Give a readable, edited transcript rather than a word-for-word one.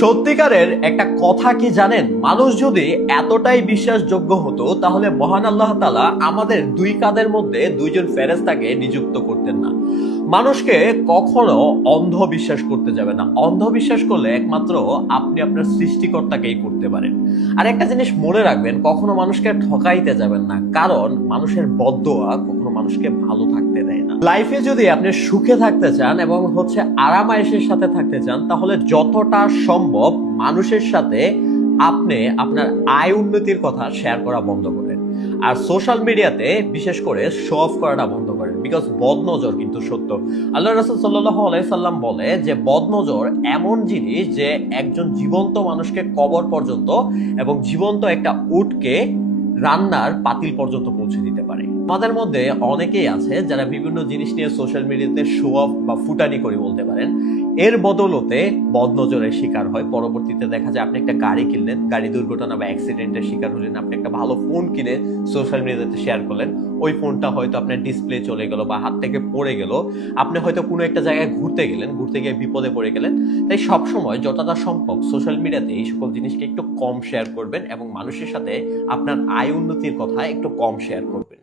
সত্যিকারের একটা কথা কি জানেন, মানুষ যদি এতটাই বিশ্বাসযোগ্য হতো তাহলে মহান আল্লাহ তাআলা আমাদের দুই কাঁধের মধ্যে দুইজন ফেরেশতাকে নিযুক্ত করতেন না। মানুষকে কখনো অন্ধ বিশ্বাস করতে যাবে না। অন্ধ বিশ্বাস করলে একমাত্র আপনি আপনার সৃষ্টিকর্তাকেই করতে পারেন। আর একটা জিনিস মনে রাখবেন, কখনো মানুষকে ঠকাইতে যাবেন না, কারণ মানুষের বদদোয়া কখনো মানুষকে ভালো থাকতে দেয় না। লাইফে যদি আপনি সুখে থাকতে চান এবং আরাম আয়েশের সাথে থাকতে চান, তাহলে যতটা সম্ভব মানুষের সাথে আপনি আপনার আয় উন্নতির কথা শেয়ার করা বন্ধ করেন। আর সোশ্যাল মিডিয়াতে বিশেষ করে শো অফ করাটা বন্ধ করেন, বিকজ বদনজর কিন্তু সত্য। আল্লাহ রাসূল সাল্লাল্লাহু আলাইহি সাল্লাম বলে যে বদনজর এমন জিনিস যে একজন জীবন্ত মানুষকে কবর পর্যন্ত এবং জীবন্ত একটা উটকে রান্নার পাতিল পর্যন্ত পৌঁছে দিতে পারে। আমাদের মধ্যে অনেকেই আছে যারা বিভিন্ন জিনিস নিয়ে সোশ্যাল মিডিয়াতে শো অফ বা ফুটানি করে বলতে পারেন, এর বদলতে বদনজরের শিকার হয়। পরবর্তীতে দেখা যায় আপনি একটা গাড়ি কিনলেন, গাড়ি দুর্ঘটনা বা অ্যাক্সিডেন্টের শিকার হলেন, আপনি একটা ভালো ফোন কিনে সোশ্যাল মিডিয়াতে শেয়ার করলেন, ওই ফোনটা হয়তো আপনার ডিসপ্লে চলে গেল বা হাত থেকে পড়ে গেল, আপনি হয়তো কোনো একটা জায়গায় ঘুরতে গেলেন, ঘুরতে গিয়ে বিপদে পড়ে গেলেন। তাই সবসময় যতটা সম্ভব সোশ্যাল মিডিয়াতে এই সকল জিনিসকে একটু কম শেয়ার করবেন এবং মানুষের সাথে আপনার আয় উন্নতির কথা একটু কম শেয়ার করবেন।